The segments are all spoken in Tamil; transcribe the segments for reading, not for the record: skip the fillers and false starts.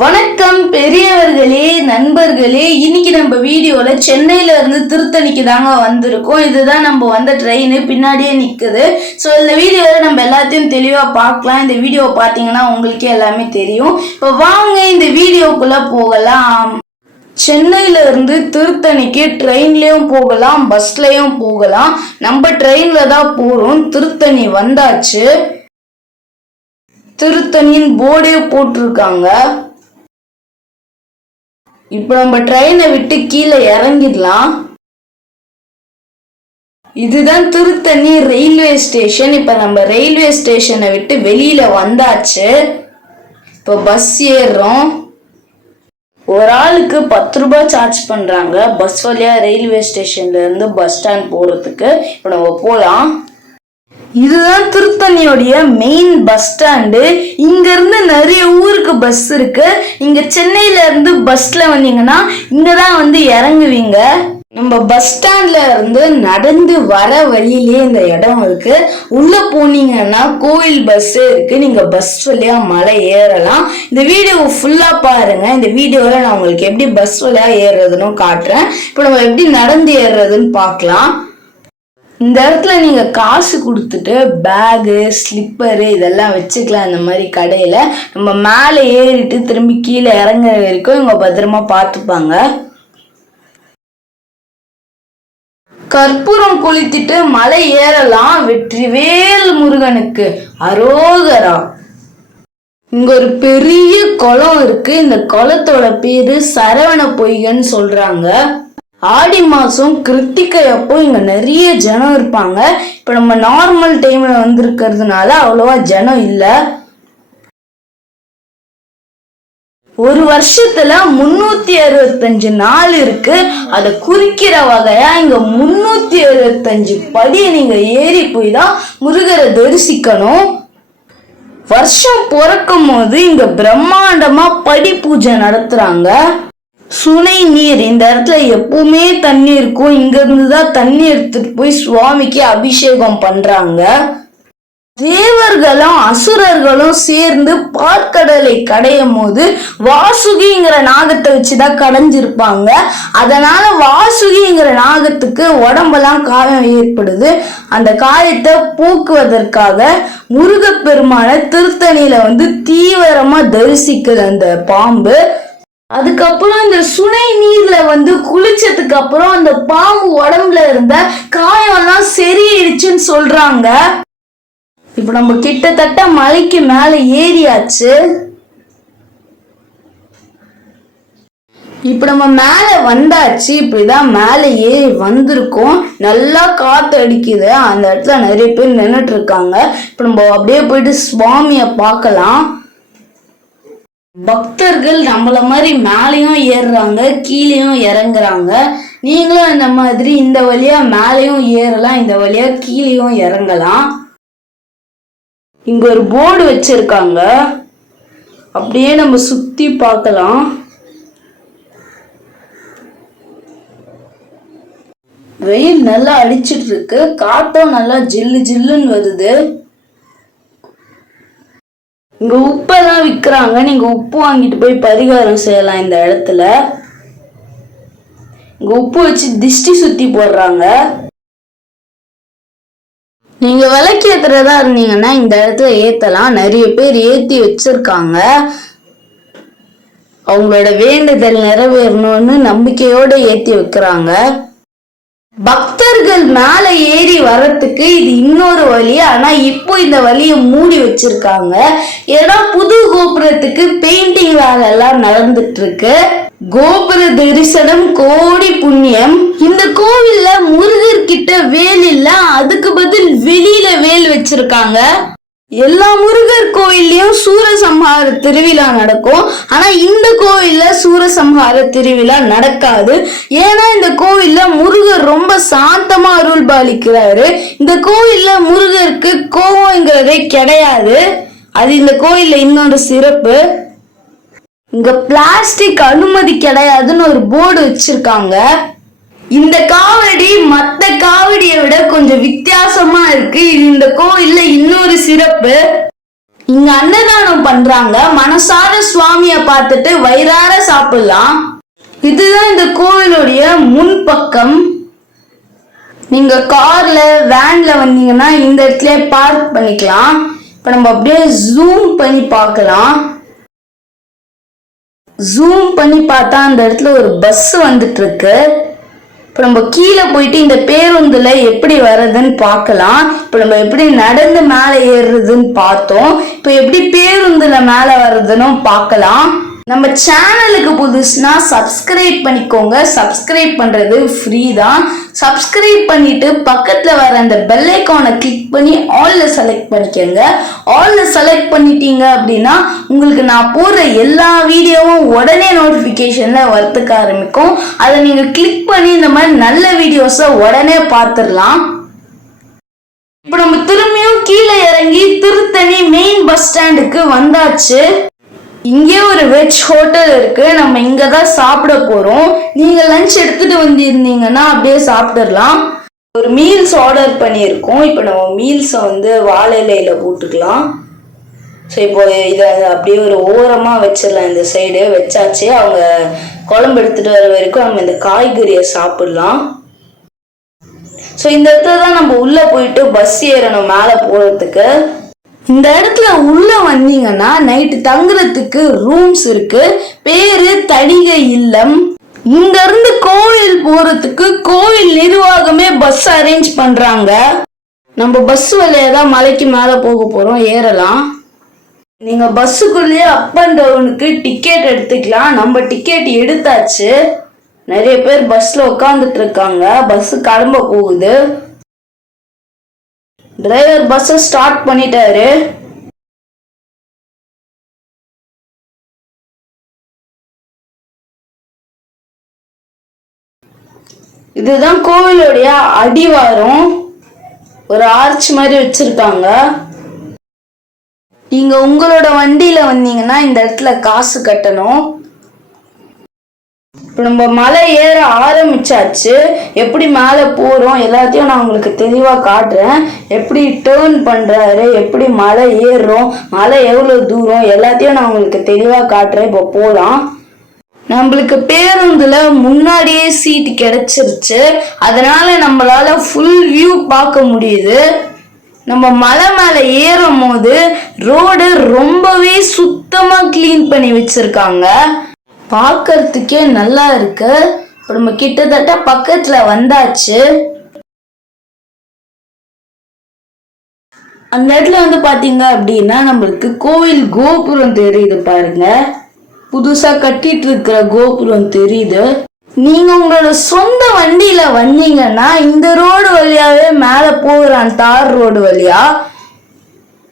வணக்கம் பெரியவர்களே, நண்பர்களே. இன்னைக்கு நம்ம வீடியோல சென்னையில இருந்து திருத்தணிக்கு தாங்க வந்திருக்கோம். இதுதான் நம்ம வந்த ட்ரெயின், பின்னாடியே நிக்குது. ஸோ இந்த வீடியோல நம்ம எல்லாத்தையும் தெளிவா பார்க்கலாம். இந்த வீடியோ பார்த்தீங்கன்னா உங்களுக்கே எல்லாமே தெரியும். இப்போ வாங்க இந்த வீடியோக்குள்ள போகலாம். சென்னையில இருந்து திருத்தணிக்கு ட்ரெயின்லயும் போகலாம், பஸ்லயும் போகலாம். நம்ம ட்ரெயின்ல தான் போறோம். திருத்தணி வந்தாச்சு. திருத்தணியின் போர்டே போட்டிருக்காங்க. இப்ப நம்ம ட்ரெயினை விட்டு கீழே இறங்கிடலாம். இதுதான் திருத்தணி ரயில்வே ஸ்டேஷன். இப்ப நம்ம ரயில்வே ஸ்டேஷனை விட்டு வெளியில வந்தாச்சு. இப்ப பஸ் ஏறுறோம். ஒரு ஆளுக்கு 10 ரூபாய் சார்ஜ் பண்றாங்க பஸ் வழியா ரயில்வே ஸ்டேஷன்ல இருந்து பஸ் ஸ்டாண்ட் போறதுக்கு. இப்ப நம்ம போலாம். இதுதான் திருத்தணியோடைய மெயின் பஸ் ஸ்டாண்டு. இங்க இருந்து நிறைய ஊருக்கு பஸ் இருக்கு. இங்க சென்னையில இருந்து பஸ்ல வந்தீங்கன்னா இங்கதான் இறங்குவீங்க. நம்ம பஸ் ஸ்டாண்ட்ல இருந்து நடந்து வர வழியிலேயே இந்த இடம் இருக்கு. உள்ள போனீங்கன்னா கோவில் பஸ் இருக்கு. நீங்க பஸ் வழியா மலை ஏறலாம். இந்த வீடியோ ஃபுல்லா பாருங்க. இந்த வீடியோல நான் உங்களுக்கு எப்படி பஸ் வழியா ஏறுறதுன்னு காட்டுறேன். இப்போ நம்ம எப்படி நடந்து ஏறுறதுன்னு பார்க்கலாம். இந்த இடத்துல நீங்க காசு கொடுத்துட்டு பேகு, ஸ்லிப்பரு இதெல்லாம் வச்சுக்கலாம். இந்த மாதிரி கடையில நம்ம மேலே ஏறிட்டு திரும்பி கீழே இறங்குற வரைக்கும் இவங்க பத்திரமா பார்த்துப்பாங்க. கற்பூரம் கொளுத்திட்டு மலை ஏறலாம். வெற்றிவேல் முருகனுக்கு அரோகரா. இங்க ஒரு பெரிய குளம் இருக்கு. இந்த குளத்தோட பேரு சரவண பொய்கன்னு சொல்றாங்க. ஆடி மாசம் கிருத்திகை அப்போ இங்க நிறைய ஜனம் இருப்பாங்க. இப்ப நம்ம நார்மல் டைம்ல வந்திருக்கிறதுனால அவ்வளவா ஜனம் இல்ல. ஒரு வருஷத்துல 365 நாள் இருக்கு. அதை குறிக்கிற வகையா இங்க 365 படி நீங்க ஏறி போய் தான் முருகரை தரிசிக்கணும். வருஷம் பிறக்கும் போது இங்க பிரம்மாண்டமா படி பூஜை நடத்துறாங்க. சுனை நீர், இந்த இடத்துல எப்பவுமே தண்ணி இருக்கும். இங்க இருந்துதான் தண்ணி எடுத்துட்டு போய் சுவாமிக்கு அபிஷேகம் பண்றாங்க. தேவர்களும் அசுரர்களும் சேர்ந்து பார்க்கடலை கடையும் போது வாசுகிங்கிற நாகத்தை வச்சுதான் கடைஞ்சிருப்பாங்க. அதனால வாசுகிங்கிற நாகத்துக்கு உடம்பெல்லாம் காயம் ஏற்படுது. அந்த காயத்தை போக்குவதற்காக முருகப்பெருமான திருத்தணியில தீவிரமா தரிசிக்குது அந்த பாம்பு. அதுக்கப்புறம் இந்த சுனை நீர்ல குளிச்சதுக்கு அப்புறம் அந்த பாம்பு உடம்புல இருந்த காயம் எல்லாம் சரியிடுச்சுன்னு சொல்றாங்க. இப்ப நம்ம கிட்டத்தட்ட மலைக்கு மேல ஏறியாச்சு. இப்ப நம்ம மேல வந்தாச்சு. இப்படிதான் மேல ஏறி வந்திருக்கோம். நல்லா காத்து அடிக்குது. அந்த இடத்துல நிறைய பேர் நின்னுட்டு இருக்காங்க. இப்ப நம்ம அப்படியே போயிட்டு சுவாமிய பார்க்கலாம். பக்தர்கள் நம்மள மாதிரி மேலையும் ஏறுறாங்க, கீழேயும் இறங்குறாங்க. நீங்களும் இந்த மாதிரி இந்த வழியா மேலையும் ஏறலாம், இந்த வழியா கீழேயும் இறங்கலாம். இங்க ஒரு போர்டு வச்சிருக்காங்க. அப்படியே நம்ம சுத்தி பார்க்கலாம். வெயில் நல்லா அடிச்சிட்டு இருக்கு. காத்தும் நல்லா ஜில்லு ஜில்லுன்னு வருது. இங்க உப்பெல்லாம் விற்கிறாங்க. நீங்க உப்பு வாங்கிட்டு போய் பரிகாரம் செய்யலாம். இந்த இடத்துல இங்க உப்பு வச்சு திஷ்டி சுத்தி போடுறாங்க. நீங்க விளக்கு ஏத்துறதா இருந்தீங்கன்னா இந்த இடத்துல ஏத்தலாம். நிறைய பேர் ஏத்தி வச்சிருக்காங்க. அவங்களோட வேண்டுதல் நிறைவேறணும்னு நம்பிக்கையோட ஏத்தி வைக்கிறாங்க. பக்தர்கள் மேல ஏறி வர்றதுக்கு இது இன்னொரு வழி. ஆனா இப்போ இந்த வழியை மூடி வச்சிருக்காங்க. ஏன்னா புது கோபுரத்துக்கு பெயிண்டிங் வேலை எல்லாம் நடந்துட்டு இருக்கு. கோபுர தரிசனம் கோடி புண்ணியம். இந்த கோவில்ல முருகர் கிட்ட வேல் இல்ல, அதுக்கு பதில் வெளியில வேல் வச்சிருக்காங்க. எல்லா முருகர் கோயில்லையும் சூரசம்ஹார திருவிழா நடக்கும். ஆனா இந்த கோவில்ல சூரசம்ஹார திருவிழா நடக்காது. ஏன்னா இந்த கோவில்ல முருகர் ரொம்ப சாந்தமா அருள் பாலிக்கிறாரு. இந்த கோவில்ல முருகருக்கு கோவங்கிறதே கிடையாது. அது இந்த கோவில்ல இன்னொரு சிறப்பு. இங்க பிளாஸ்டிக் அனுமதி கிடையாதுன்னு ஒரு போர்டு வச்சிருக்காங்க. இந்த காவடி மத்த காவடியை விட கொஞ்சம் வித்தியாசமா இருக்கு. இது இந்த கோவில்ல இன்னொரு சிறப்பு. இங்க அன்னதானம் பண்றாங்க. மனசார சுவாமிய பார்த்துட்டு வயிறார சாப்பிடலாம். இதுதான் இந்த கோவிலுடைய முன்பக்கம். நீங்க கார்ல வேன்ல வந்தீங்கன்னா இந்த இடத்துல பார்க் பண்ணிக்கலாம். இப்ப நம்ம அப்படியே ஜூம் பண்ணி பார்க்கலாம். ஜூம் பண்ணி பார்த்தா அந்த இடத்துல ஒரு பஸ் வந்துட்டு இருக்கு. இப்போ நம்ம கீழே போயிட்டு இந்த பேருந்துல எப்படி வர்றதுன்னு பார்க்கலாம். இப்போ நம்ம எப்படி நடந்து மேலே ஏறுறதுன்னு பார்த்தோம். இப்போ எப்படி பேருந்துல மேலே வர்றதுன்னு பார்க்கலாம். நம்ம சேனலுக்கு புதுசுனா சப்ஸ்கிரைப் பண்ணிக்கோங்க. சப்ஸ்கிரைப் பண்றது ஃப்ரீ தான். சப்ஸ்கிரைப் பண்ணிட்டு பக்கத்துல வர அந்த பெல் ஐகானை கிளிக் பண்ணி ஆல்ல செலக்ட் பண்ணிக்கோங்க. ஆல்ல செலக்ட் பண்ணிட்டீங்க அப்படின்னா உங்களுக்கு நான் போடுற எல்லா வீடியோவும் உடனே நோட்டிஃபிகேஷன்ல வரத்துக்க ஆரம்பிக்கும். அதை நீங்க கிளிக் பண்ணி இந்த மாதிரி நல்ல வீடியோஸை உடனே பார்த்துடலாம். இப்போ நம்ம திரும்பியும் கீழே இறங்கி திருத்தணி மெயின் பஸ் ஸ்டாண்டுக்கு வந்தாச்சு. இங்கே ஒரு வெஜ் ஹோட்டல் இருக்கு. நம்ம இங்க தான் சாப்பிட போறோம். நீங்க லஞ்ச் எடுத்துட்டு வந்திருந்தீங்கன்னா அப்படியே சாப்பிடலாம். ஒரு மீல்ஸ் ஆர்டர் பண்ணியிருக்கோம். இப்போ நம்ம மீல்ஸை வாழை இலையில போட்டுக்கலாம். ஸோ இப்போ இதை அப்படியே ஒரு ஓரமாக வச்சிடலாம். இந்த சைடு வச்சாச்சு. அவங்க குழம்பு எடுத்துட்டு வர வரைக்கும் நம்ம இந்த காய்கறியை சாப்பிடலாம். ஸோ இந்த இடத்துல தான் நம்ம உள்ள போயிட்டு பஸ் ஏறணும் மேலே போறதுக்கு. இந்த இடத்துல உள்ள வந்தீங்கன்னா நைட்டு தங்குறதுக்கு ரூம்ஸ் இருக்கு. பேரு தடிகை இல்லம். இங்க இருந்து கோவில் போறதுக்கு கோவில் நிர்வாகமே பஸ் அரேஞ்ச் பண்றாங்க. நம்ம பஸ் வழியா தான் மலைக்கு மேல போக போறோம். ஏறலாம். நீங்க பஸ்ஸுக்குள்ளேயே அப் அண்ட் டவுனுக்கு டிக்கெட் எடுத்துக்கலாம். நம்ம டிக்கெட் எடுத்தாச்சு. நிறைய பேர் பஸ்ல உட்காந்துட்டு இருக்காங்க. பஸ் கிளம்ப போகுது. டிரைவர் பஸ் ஸ்டார்ட் பண்ணிட்டாரு. இதுதான் கோவிலுடைய அடிவாரம். ஒரு ஆர்ச் மாதிரி வச்சிருக்காங்க. நீங்க உங்களோட வண்டியில வந்தீங்கன்னா இந்த இடத்துல காசு கட்டணும். இப்போ நம்ம மலை ஏற ஆரம்பிச்சாச்சு. எப்படி மேலே போகிறோம் எல்லாத்தையும் நான் உங்களுக்கு தெளிவாக காட்டுறேன். எப்படி டேர்ன் பண்ணுறாரு, எப்படி மலை ஏறுறோம், மலை எவ்வளோ தூரம் எல்லாத்தையும் நான் உங்களுக்கு தெளிவாக காட்டுறேன். இப்போ போகலாம். நம்மளுக்கு பேருந்துல முன்னாடியே சீட் கிடைச்சிருச்சு. அதனால நம்மளால ஃபுல் வியூ பார்க்க முடியுது. நம்ம மலை மேலே ஏறும் போது ரோடு ரொம்பவே சுத்தமாக கிளீன் பண்ணி வச்சிருக்காங்க. பார்க்கறதுக்கே நல்லா இருக்கு. நம்ம கிட்டத்தட்ட பக்கத்துல வந்தாச்சு. அந்த இடத்துல பாத்தீங்க அப்படின்னா நம்மளுக்கு கோவில் கோபுரம் தெரியுது பாருங்க. புதுசா கட்டிட்டு இருக்கிற கோபுரம் தெரியுது. நீங்க உங்களோட சொந்த வண்டியில வந்தீங்கன்னா இந்த ரோடு வழியாவே மேல போகிறான், தார் ரோடு வழியா.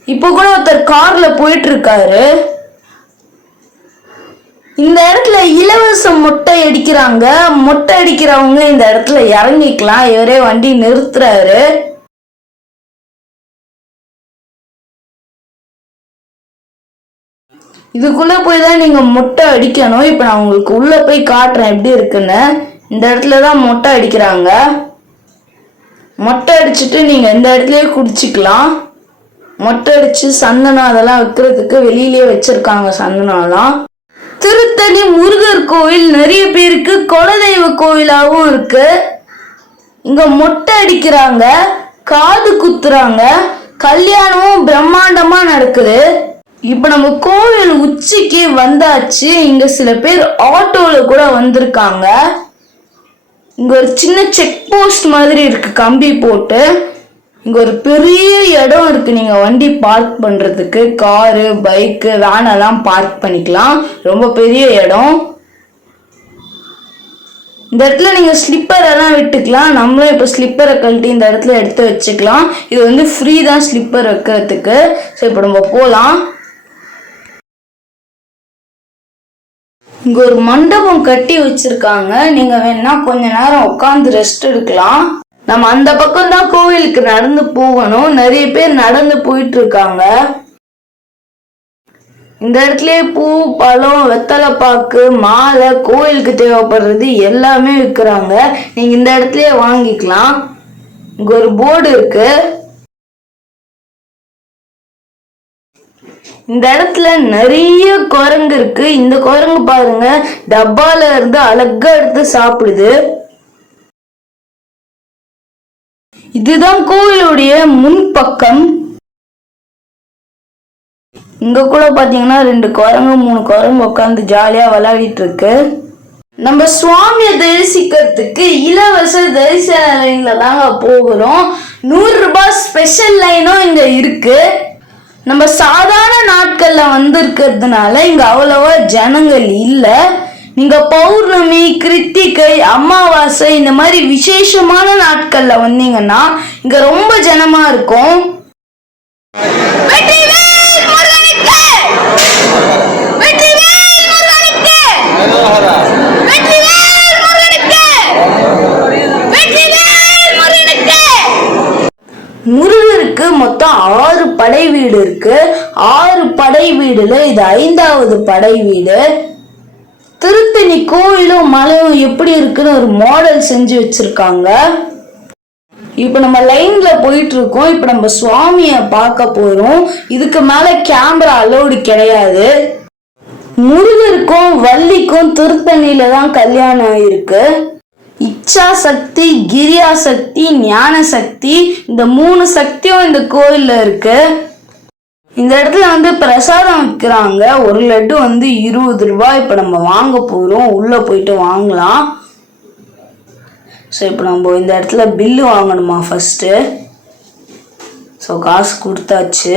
இப்ப கூட ஒருத்தர் கார்ல போயிட்டு இருக்காரு. இந்த இடத்துல இலவச மொட்டை அடிக்கிறாங்க. மொட்டை அடிக்கிறவங்க இந்த இடத்துல இறங்கிக்கலாம். இவரே வண்டி நிறுத்துறாரு. இதுக்குள்ள போய் தான் நீங்க மொட்டை அடிக்கணும். இப்ப நான் உங்களுக்கு உள்ள போய் காட்டுறேன் எப்படி இருக்குன்னு. இந்த இடத்துலதான் மொட்டை அடிக்கிறாங்க. மொட்டை அடிச்சுட்டு நீங்க இந்த இடத்துலயே குடிச்சுக்கலாம். மொட்டை அடிச்சு சந்தனம் அதெல்லாம் வைக்கிறதுக்கு வெளியிலேயே வச்சிருக்காங்க சந்தனம்லாம். திருத்தணி முருகர் கோவில் நிறைய பேருக்கு குலதெய்வ கோவிலாகவும் இருக்கு. இங்க மொட்டை அடிக்கிறாங்க, காது குத்துறாங்க, கல்யாணமும் பிரம்மாண்டமா நடக்குது. இப்ப நம்ம கோவில் உச்சிக்கு வந்தாச்சு. இங்க சில பேர் ஆட்டோல கூட வந்திருக்காங்க. இங்க ஒரு சின்ன செக் போஸ்ட் மாதிரி இருக்கு, கம்பி போட்டு. இங்க ஒரு பெரிய இடம் இருக்கு. நீங்க வண்டி பார்க் பண்றதுக்கு காரு, பைக்கு, வேன் எல்லாம் பார்க் பண்ணிக்கலாம். ரொம்ப பெரிய இடம். இந்த இடத்துல நீங்க ஸ்லிப்பர் எல்லாம் விட்டுக்கலாம். நம்மளும் இப்ப ஸ்லிப்பரை கழட்டி இந்த இடத்துல எடுத்து வச்சுக்கலாம். இது ஃப்ரீ தான் ஸ்லிப்பர் வைக்கிறதுக்கு. ஸோ இப்போ நம்ம போலாம். இங்க ஒரு மண்டபம் கட்டி வச்சிருக்காங்க. நீங்க வேணா கொஞ்ச நேரம் உட்காந்து ரெஸ்ட் எடுக்கலாம். நம்ம அந்த பக்கம் தான் கோவிலுக்கு நடந்து போகணும். நிறைய பேர் நடந்து போயிட்டு இருக்காங்க. இந்த இடத்துலயே பூ, பழம், வெத்தலை பாக்கு, மாலை, கோயிலுக்கு தேவைப்படுறது எல்லாமே விற்கிறாங்க. நீங்க இந்த இடத்துலயே வாங்கிக்கலாம். இங்க ஒரு போர்டு இருக்கு. இந்த இடத்துல நிறைய குரங்கு இருக்கு. இந்த குரங்கு பாருங்க டப்பால இருந்து அழகா எடுத்து சாப்பிடுது. இதுதான் கோவிலுடைய முன்பக்கம். இங்க கூட பாத்தீங்கன்னா 2 குரங்கு 3 குரங்கு உட்காந்து ஜாலியா விளையாடிட்டு இருக்கு. நம்ம சுவாமியை தரிசிக்கிறதுக்கு இலவச தரிசன லைன்ல தாங்க போகிறோம். 100 ரூபாய் ஸ்பெஷல் லைனும் இங்க இருக்கு. நம்ம சாதாரண நாட்கள்ல வந்திருக்கிறதுனால இங்க அவ்வளவா ஜனங்கள் இல்ல. நீங்க பௌர்ணமி, கிருத்திகை, அமாவாசை இந்த மாதிரி விசேஷமான நாட்கள்ல வந்தீங்கன்னா இங்க ரொம்ப ஜனமா இருக்கும். முருகருக்கு மொத்தம் 6 படை வீடு இருக்கு. 6 படை வீடுல இது 5வது படை வீடு. திருத்தணி கோயிலும் மலையும் எப்படி இருக்குன்னு ஒரு மாடல் செஞ்சு வச்சிருக்காங்க. இப்ப நம்ம லைன்ல போயிட்டு இருக்கோம். இப்ப நம்ம சுவாமிய பார்க்க போறோம். இதுக்கு மேல கேமரா அலோடு கிடையாது. முருகருக்கும் வள்ளிக்கும் திருத்தணியில தான் கல்யாணம் இருக்கு. இச்சா சக்தி, கிரியா சக்தி, ஞான சக்தி, இந்த 3 சக்தியும் இந்த கோயில்ல இருக்கு. இந்த இடத்துல வந்து பிரசாதம் வைக்கிறாங்க. ஒரு லட்டு வந்து 20 ரூபாய். இப்ப நம்ம வாங்க போறோம். உள்ள போயிட்டு வாங்கலாம். ஸோ இப்போ நம்ம இந்த இடத்துல பில்லு வாங்கணுமா ஃபர்ஸ்ட். ஸோ காசு கொடுத்தாச்சு.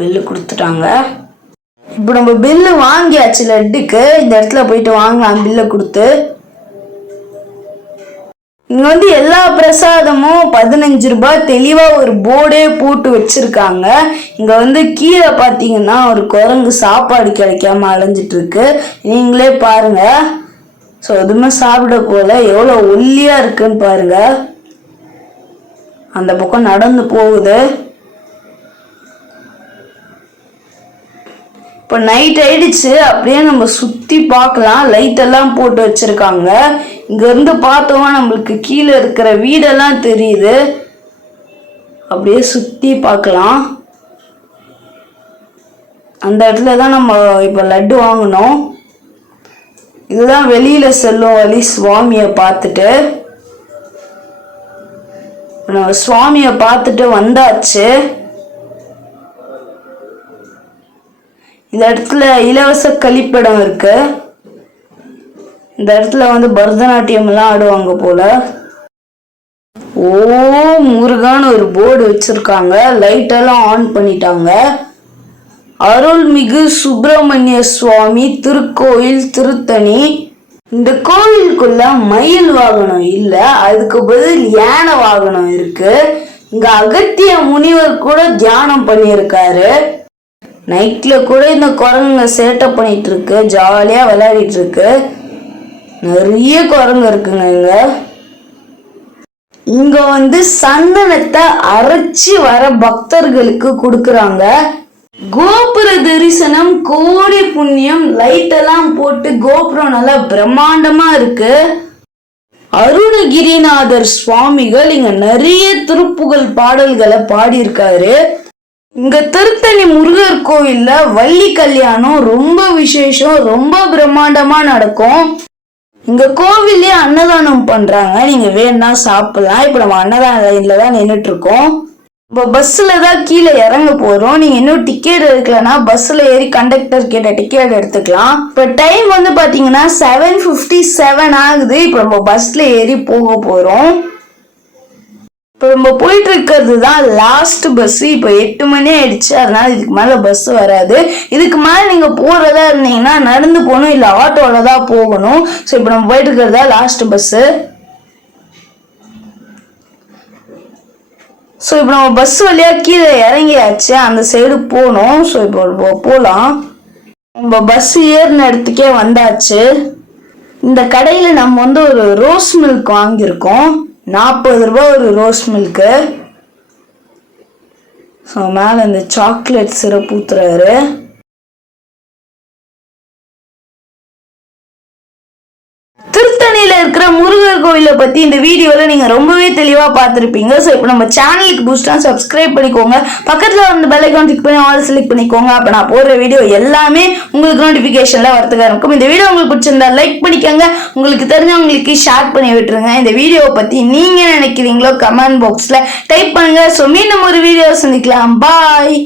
பில்லு கொடுத்துட்டாங்க. இப்போ நம்ம பில்லு வாங்கியாச்சு லட்டுக்கு. இந்த இடத்துல போயிட்டு வாங்கலாம் பில்லை கொடுத்து. இங்க வந்து எல்லா பிரசாதமும் 15 ரூபாய். தெளிவா ஒரு போர்டே போட்டு வச்சிருக்காங்க. இங்க வந்து கீழே பாத்தீங்கன்னா ஒரு குரங்கு சாப்பாடு கிடைக்காம அலைஞ்சிட்டு இருக்கு. நீங்களே பாருங்க. ஸோ எதுவுமே சாப்பிட போல. எவ்வளோ ஒல்லியா இருக்குன்னு பாருங்க. அந்த பக்கம் நடந்து போகுது. இப்போ நைட் ஆயிடுச்சு. அப்படியே நம்ம சுத்தி பார்க்கலாம். லைட் எல்லாம் போட்டு வச்சிருக்காங்க. இங்க இருந்து பார்த்தோம்னா நம்மளுக்கு கீழே இருக்கிற வீடெல்லாம் தெரியுது. அப்படியே சுத்தி பார்க்கலாம். அந்த இடத்துல தான் நம்ம இப்போ லட்டு வாங்கணும். இதுதான் வெளியில செல்லும் வழி. சுவாமியை பார்த்துட்டு நம்ம சுவாமியை பார்த்துட்டு வந்தாச்சு. இந்த இடத்துல இலவச கழிப்பிடம் இருக்கு. இந்த இடத்துல வந்து பரதநாட்டியம் எல்லாம் ஆடுவாங்க போல. ஓ முருகான்னு ஒரு போர்டு வச்சிருக்காங்க. லைட் எல்லாம் ஆன் பண்ணிட்டாங்க. அருள்மிகு சுப்பிரமணிய சுவாமி திருக்கோயில் திருத்தணி. இந்த கோவிலுக்குள்ள மயில் வாகனம் இல்ல, அதுக்கு பதில் யானை வாகனம் இருக்கு. இங்க அகத்திய முனிவர் கூட தியானம் பண்ணியிருக்காரு. நைட்ல கூட இந்த குரங்குங்க சேட்டை பண்ணிட்டு இருக்கு. ஜாலியா விளையாடிட்டு இருக்கு. நிறைய குரங்கு இருக்குங்க. இங்க வந்து சந்தனத்தை அரைச்சி வர பக்தர்களுக்கு கொடுக்கறாங்க. கோபுர தரிசனம் கோடி புண்ணியம். லைட் எல்லாம் போட்டு கோபுரம் நல்லா பிரம்மாண்டமா இருக்கு. அருணகிரிநாதர் சுவாமிகள் இங்க நிறைய திருப்புகழ் பாடல்களை பாடியிருக்காரு. இங்க திருத்தணி முருகர் கோயில்ல வள்ளி கல்யாணம் ரொம்ப விசேஷம், ரொம்ப பிரம்மாண்டமா நடக்கும். இங்க கோவிலே அன்னதானம் பண்றாங்க. நீங்க வேணா சாப்பிடலாம். இப்ப நம்ம அன்னதான லைன்ல தான் நின்றுட்டு இருக்கோம். இப்போ பஸ்ல தான் கீழே இறங்க போறோம். நீங்க இன்னும் டிக்கெட் எடுக்கலன்னா பஸ்ல ஏறி கண்டக்டர் கிட்ட டிக்கெட் எடுத்துக்கலாம். இப்போ டைம் வந்து பாத்தீங்கன்னா 7:57 ஆகுது. இப்போ நம்ம பஸ்ல ஏறி போக போறோம். இப்போ நம்ம போயிட்டு இருக்கிறது தான் லாஸ்ட் பஸ். இப்போ 8 மணி ஆயிடுச்சு. அதனால இதுக்கு மேல பஸ் வராது. இதுக்கு மேல நீங்க போறதா இருந்தீங்கன்னா நடந்து போகணும், இல்ல ஆட்டோல தான் போகணும். ஸோ இப்போ நம்ம போயிட்டு இருக்கிறதா லாஸ்ட் பஸ். ஸோ இப்போ நம்ம பஸ் வழியா கீழே இறங்கியாச்சு. அந்த சைடு போகணும். ஸோ இப்போ போகலாம். நம்ம பஸ் ஏறின இடத்துக்கே வந்தாச்சு. இந்த கடையில் நம்ம வந்து ஒரு ரோஸ் மில்க் வாங்கியிருக்கோம். 40 ரூபாய் ஒரு ரோஸ் மில்க்கு. ஸோ மேலே இந்த சாக்லேட் சிரப் ஊத்துறாரு. திருத்தணியில இருக்கிற முருகர் கோவிலை பத்தி இந்த வீடியோல நீங்க ரொம்பவே தெளிவா பார்த்திருப்பீங்க. ஸோ இப்போ நம்ம சேனலுக்கு பூஸ்டா சப்ஸ்கிரைப் பண்ணிக்கோங்க. பக்கத்துல வந்து பெல் ஐகான் கிளிக் பண்ணி ஆல் செலக்ட் பண்ணிக்கோங்க. அப்ப நான் போடுற வீடியோ எல்லாமே உங்களுக்கு நோட்டிபிகேஷன்ல வரதுக்காக இருக்கும். இந்த வீடியோ உங்களுக்கு பிடிச்சிருந்தா லைக் பண்ணிக்கோங்க. உங்களுக்கு தெரிஞ்சவங்களுக்கு ஷேர் பண்ணி விட்டுருங்க. இந்த வீடியோவை பத்தி நீங்க நினைக்கிறீங்களோ கமெண்ட் பாக்ஸ்ல டைப் பண்ணுங்க. ஸோ மீண்டும் ஒரு வீடியோ சந்திக்கலாம். பாய்.